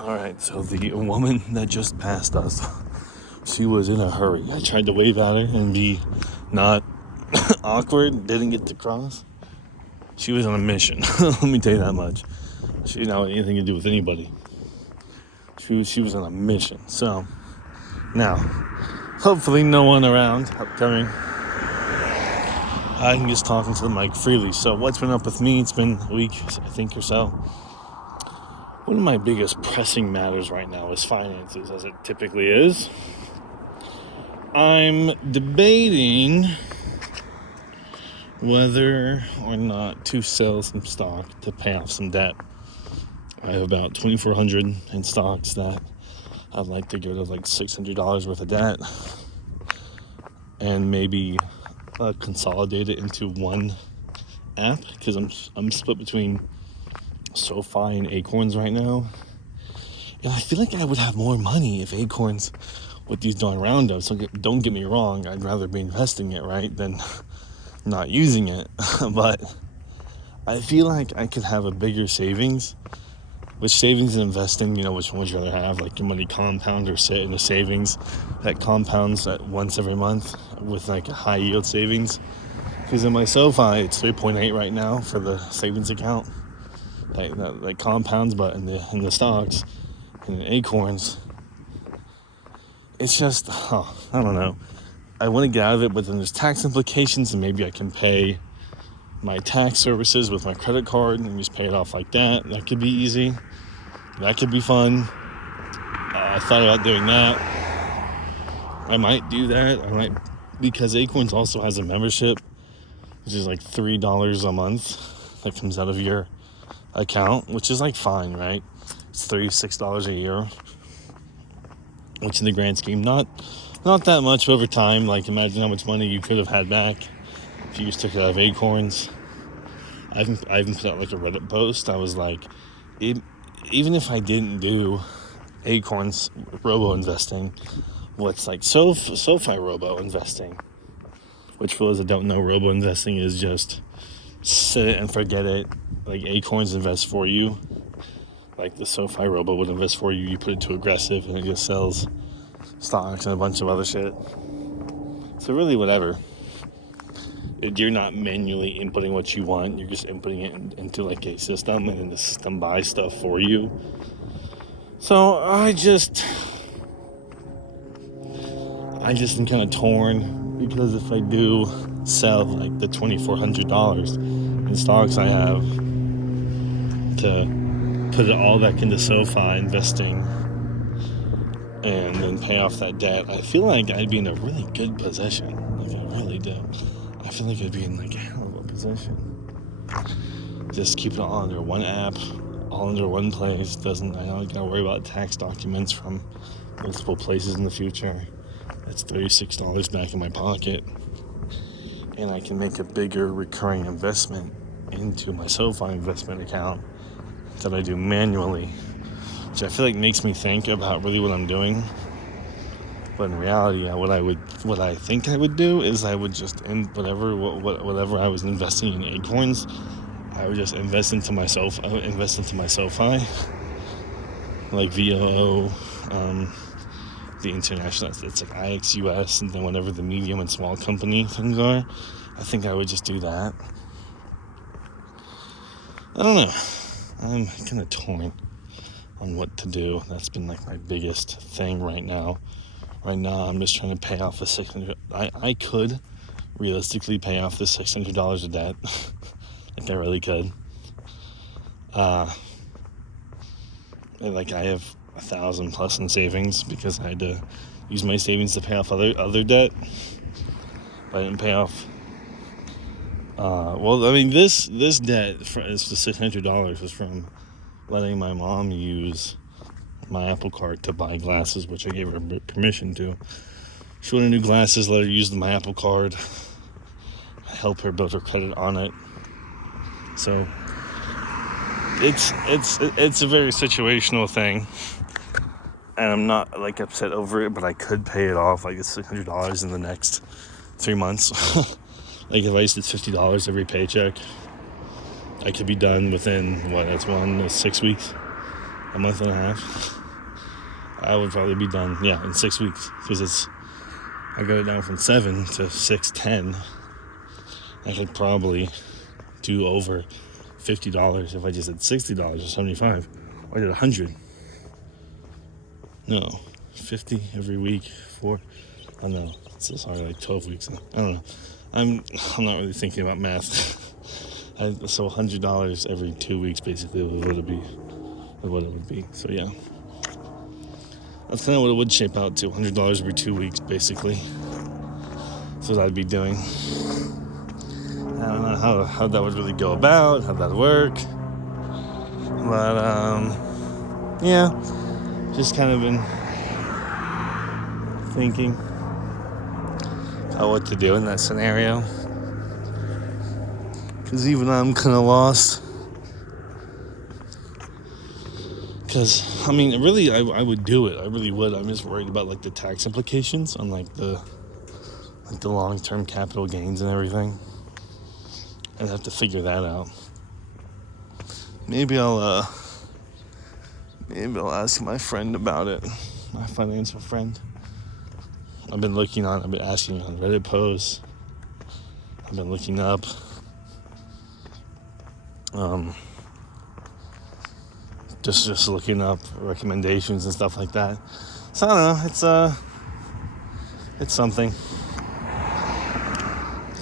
Alright, so the woman that just passed us, she was in a hurry. I tried to wave at her and be not awkward, didn't get to cross. She was on a mission, let me tell you that much. She didn't have anything to do with anybody. She was on a mission. So, now, hopefully no one around upcoming. I can just talk into the mic freely. So what's been up with me? It's been a week, I think, or so. One of my biggest pressing matters right now is finances, as it typically is. I'm debating whether or not to sell some stock to pay off some debt. I have about $2,400 in stocks that I'd like to get rid of, like $600 worth of debt, and maybe consolidate it into one app, because I'm split between SoFi and Acorns right now, and I feel like I would have more money if Acorns with these darn roundups. So don't get me wrong, I'd rather be investing it, right, than not using it. But I feel like I could have a bigger savings. With savings and investing, which one would you rather have? Like your money compound or sit in a savings that compounds at once every month with like a high yield savings? Because in my SoFi, it's 3.8 right now for the savings account. Like compounds, but in the stocks, in the Acorns, it's just, I don't know. I want to get out of it, but then there's tax implications, and maybe I can pay my tax services with my credit card and just pay it off like that. That could be easy. That could be fun. I thought about doing that. I might do that. Because Acorns also has a membership, which is like $3 a month that comes out of your account, which is like fine, right? It's $36 a year, which in the grand scheme, not that much over time. Like, imagine how much money you could have had back if you just took it out of Acorns. I even put out like a Reddit post. I was like, even if I didn't do Acorns robo investing, what's like SoFi robo investing, which for those that don't know, robo investing is just set it and forget it. Like Acorns invest for you, like the SoFi robo would invest for you. You put it to aggressive and it just sells stocks and a bunch of other shit. So really, whatever. You're not manually inputting what you want. You're just inputting it into like a system, and then the system buys stuff for you. So I just am kind of torn, because if I do sell like the $2,400 in stocks I have to put it all back into SoFi investing and then pay off that debt, I feel like I'd be in a really good position. Like, I really do. I feel like I'd be in like a hell of a position. Just keep it all under one app, all under one place. I don't gotta worry about tax documents from multiple places in the future. That's $36 back in my pocket. And I can make a bigger recurring investment into my SoFi investment account that I do manually, which I feel like makes me think about really what I'm doing. But in reality, what I think I would do is I would just whatever I was investing in Acorns, I would just invest into my SoFi, like VOO, the international. It's like IXUS, and then whatever the medium and small company things are. I think I would just do that. I don't know. I'm kind of torn on what to do. That's been like my biggest thing right now. Right now, I'm just trying to pay off the $600. I could realistically pay off the $600 of debt. Like, I really could. And like, I have 1,000 plus in savings because I had to use my savings to pay off other debt. But I didn't pay off. This debt is the $600 was from letting my mom use my Apple Card to buy glasses, which I gave her permission to. She wanted new glasses, let her use my Apple Card, help her build her credit on it. So it's a very situational thing, and I'm not like upset over it, but I could pay it off like it's $600 in the next 3 months. Like, if I used $50 every paycheck, I could be done within 6 weeks. a month and a half, I would probably be done, in 6 weeks. Because I got it down from 7 to 6.10. I could probably do over $50 if I just did $60 or $75. Or I did $100. No, 50 every week for, I don't know. So sorry, like 12 weeks. I don't know. I'm not really thinking about math. So $100 every 2 weeks basically was what it would be. So yeah, that's kind of what it would shape out to. $100 every 2 weeks basically. That's what I'd be doing. I don't know how that would really go about, how that'd work. But yeah, just kind of been thinking what to do in that scenario, because even I'm kind of lost. Because I mean, really, I would do it. I really would. I'm just worried about like the tax implications on like the long-term capital gains and everything. I'd have to figure that out. Maybe I'll ask my friend about it, my financial friend. I've been asking on Reddit posts. I've been looking up. Just looking up recommendations and stuff like that. So I don't know. It's something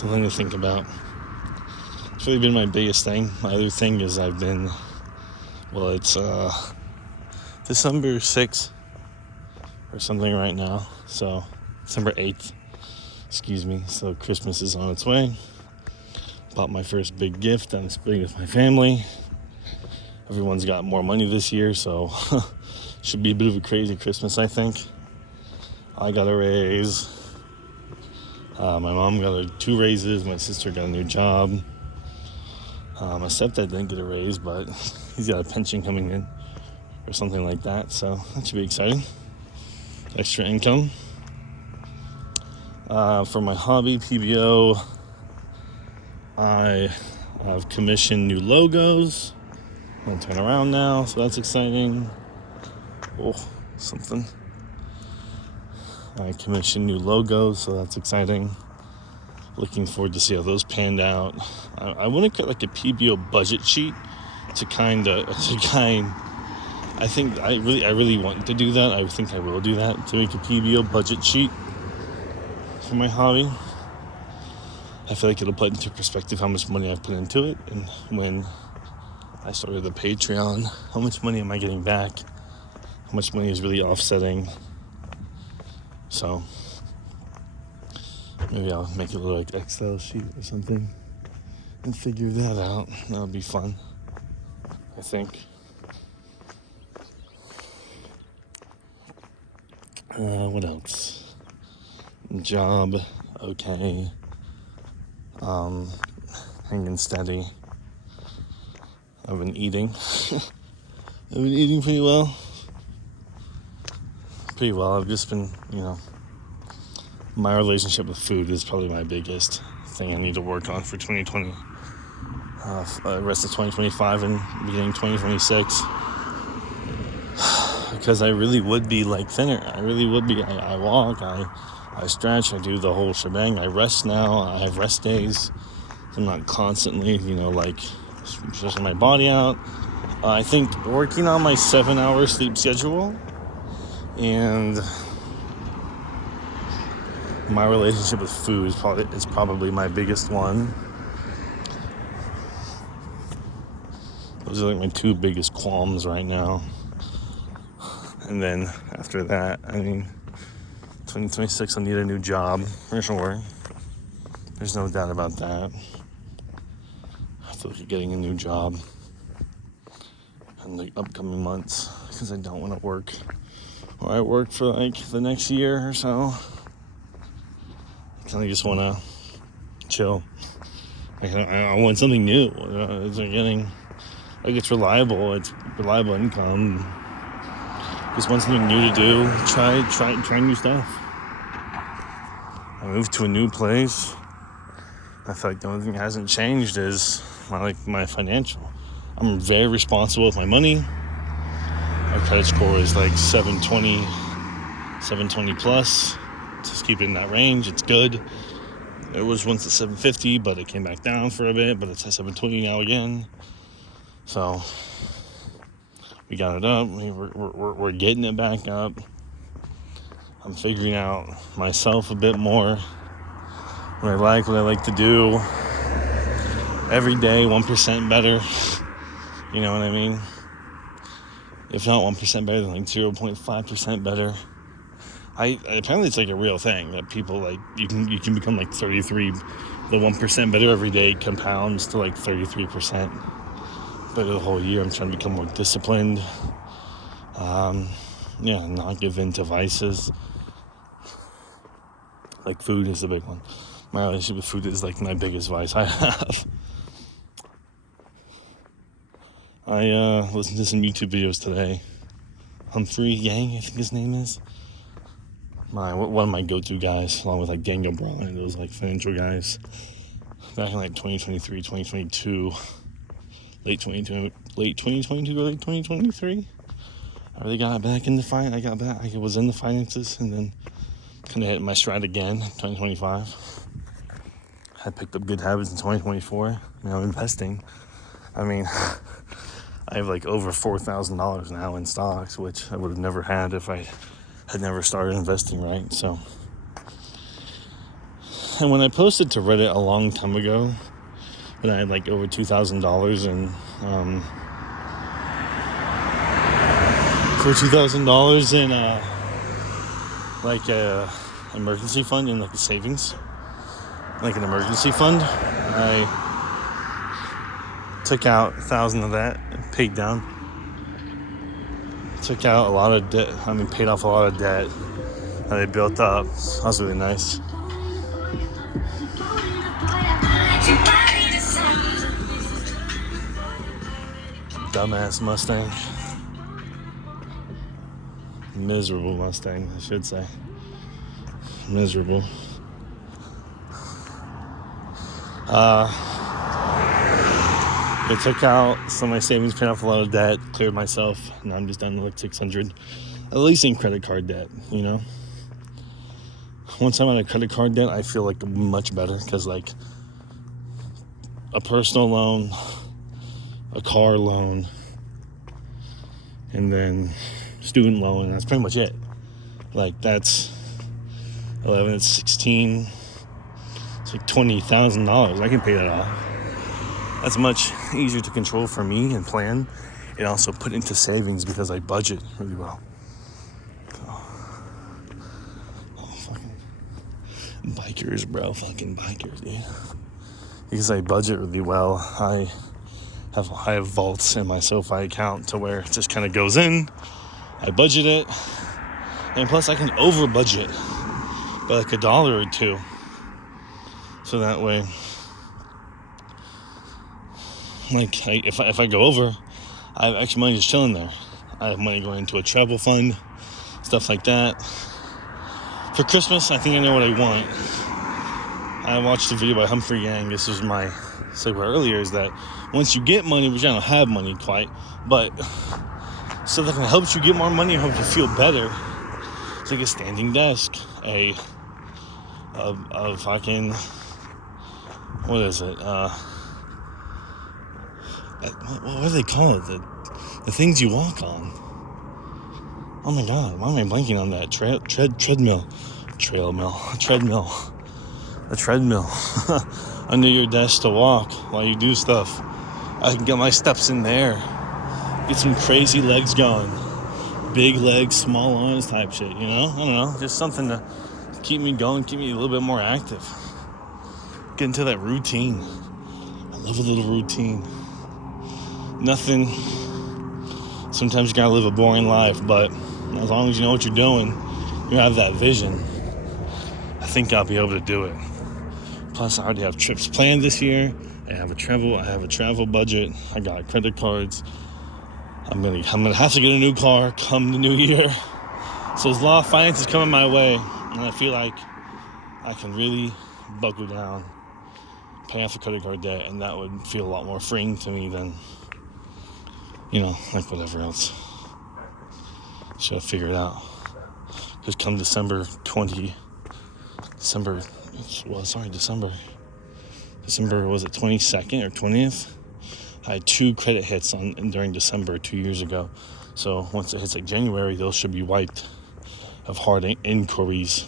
to think about. It's really been my biggest thing. My other thing is it's December 6th or something right now. So December 8th, excuse me. So Christmas is on its way. Bought my first big gift. I'm splitting with my family. Everyone's got more money this year, so should be a bit of a crazy Christmas, I think. I got a raise. My mom got 2 raises. My sister got a new job. My stepdad didn't get a raise, but he's got a pension coming in or something like that, so that should be exciting. Extra income. For my hobby, PBO, I have commissioned new logos. I'm going to turn around now, so that's exciting. Oh, something. I commissioned new logos, so that's exciting. Looking forward to see how those panned out. I want to create like a PBO budget sheet I think I really want to do that. I think I will do that, to make a PBO budget sheet for my hobby. I feel like it'll put into perspective how much money I've put into it, and when I started the Patreon, how much money am I getting back? How much money is really offsetting? So maybe I'll make a little like Excel sheet or something and figure that out. That'll be fun, I think. What else? Job, okay. Hanging steady. I've been eating. I've been eating pretty well. I've just been, my relationship with food is probably my biggest thing I need to work on for 2020. Rest of 2025 and beginning 2026. Because I really would be like thinner. I really would be. I walk, I stretch, I do the whole shebang. I rest now. I have rest days. I'm not constantly, stretching my body out. I think working on my 7-hour sleep schedule and my relationship with food is probably my biggest one. Those are like my 2 biggest qualms right now. And then after that, 2026 I'll need a new job for sure. There's no doubt about that. I have to look at getting a new job in the upcoming months, because I don't want to work where I work for like the next year or so. I kind of just want to chill. I want something new. It's reliable. It's reliable income. Just want something new to do. Try new stuff. I moved to a new place. I feel like the only thing that hasn't changed is my financial. I'm very responsible with my money. credit score is like 720 plus. Just keep it in that range. It's good. It was once at 750, but it came back down for a bit, but it's at 720 now again. So we got it up. We're getting it back up. I'm figuring out myself a bit more. What I like to do. Every day, 1% better. You know what I mean? If not 1% better, then like 0.5% better. Apparently it's like a real thing that people like, you can become like 33, the 1% better every day compounds to like 33%. But the whole year I'm trying to become more disciplined. Not give in to vices. Like food is the big one. My relationship with food is like my biggest vice I have. I listened to some YouTube videos today. Humphrey Yang, I think his name is. One of my go-to guys, along with like Daniel Braun and those like financial guys. Back in like 2023, 2022, late 2022 or late 2023. I really got back in the I was in the finances and then kind of hit my stride again, 2025. I picked up good habits in 2024. Now investing. I mean, I have like over $4,000 now in stocks, which I would have never had if I had never started investing, right? So, and when I posted to Reddit a long time ago, when I had like over $2,000 in, like a emergency fund in like a savings, like an emergency fund, I took out 1,000 of that and paid down. Took out a lot of debt. Paid off a lot of debt that I built up. That was really nice. Dumbass Mustang. Miserable Mustang, I should say. Miserable. I took out some of my savings, paid off a lot of debt, cleared myself. Now I'm just down to like 600, at least in credit card debt, you know. Once I'm out of credit card debt, I feel like much better because like a personal loan, a car loan, and then student loan, and that's pretty much it. Like that's 11, it's 16, it's like $20,000. I can pay that off. That's much easier to control for me and plan, and also put into savings because I budget really well. Fucking bikers, bro. Fucking bikers, dude. Because I budget really well, I have vaults in my SoFi account to where it just kind of goes in. I budget it, and plus I can over budget by like $1 or $2. So that way, like if I go over, I have extra money just chilling there. I have money going into a travel fund, stuff like that. For Christmas, I think I know what I want. I watched a video by Humphrey Yang. This was my segue earlier, is that once you get money, which I don't have money quite, but stuff that can help you get more money or help you feel better. It's like a standing desk, a fucking, what is it? What do they call it? The things you walk on. Oh my god, why am I blanking on that? Treadmill. A treadmill under your desk to walk while you do stuff. I can get my steps in there. Get some crazy legs going. Big legs, small arms type shit, you know? I don't know. Just something to keep me going, keep me a little bit more active. Get into that routine. I love a little routine. Nothing. Sometimes you gotta live a boring life, but as long as you know what you're doing, you have that vision, I think I'll be able to do it. Plus, I already have trips planned this year. I have a travel budget. I got credit cards. I'm gonna have to get a new car come the new year. So there's a lot of finances coming my way, and I feel like I can really buckle down, pay off the credit card debt, and that would feel a lot more freeing to me than, like whatever else. Just gotta figure it out. Just come December. December, was it 22nd or 20th? I had 2 credit hits during December 2 years ago. So once it hits like January, those should be wiped of hard inquiries.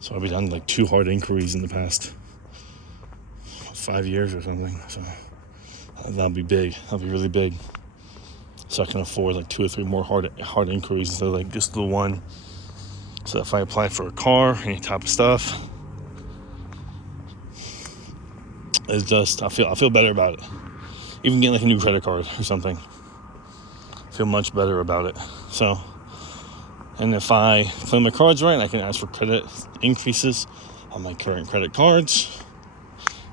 So I've been done like 2 hard inquiries in the past 5 years or something. So that'll be big. That'll be really big. So I can afford like 2 or 3 more hard inquiries instead of like just the one. So if I apply for a car, any type of stuff, it's just I feel better about it. Even getting like a new credit card or something, I feel much better about it. So, and if I play my cards right, I can ask for credit increases on my current credit cards.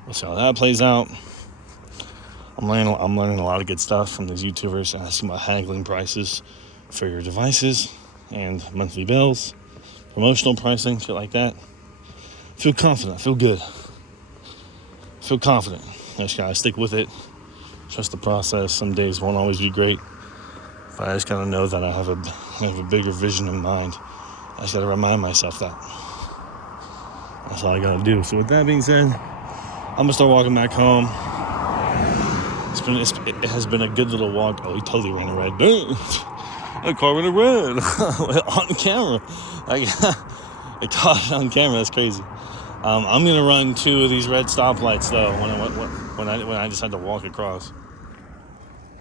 We'll see how that plays out. I'm learning a lot of good stuff from these YouTubers, asking about haggling prices for your devices and monthly bills, promotional pricing, shit like that. I feel confident. I feel good. I feel confident. I just gotta stick with it. Trust the process. Some days won't always be great, but I just gotta know that I have a bigger vision in mind. I just gotta remind myself that. That's all I gotta do. So with that being said, I'm gonna start walking back home. It has been a good little walk. Oh, he totally ran a red. A car ran a red on camera. I caught it on camera. That's crazy. I'm gonna run 2 of these red stoplights though when I decide to walk across.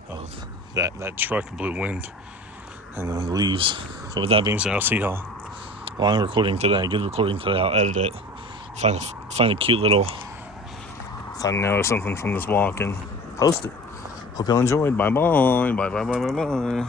Oh, that truck blew wind and then leaves. So with that being said, I'll see y'all. Long recording today. Good recording today. I'll edit it. Find a cute little thumbnail or something from this walk and post it. Hope y'all enjoyed. Bye bye. Bye bye bye bye bye.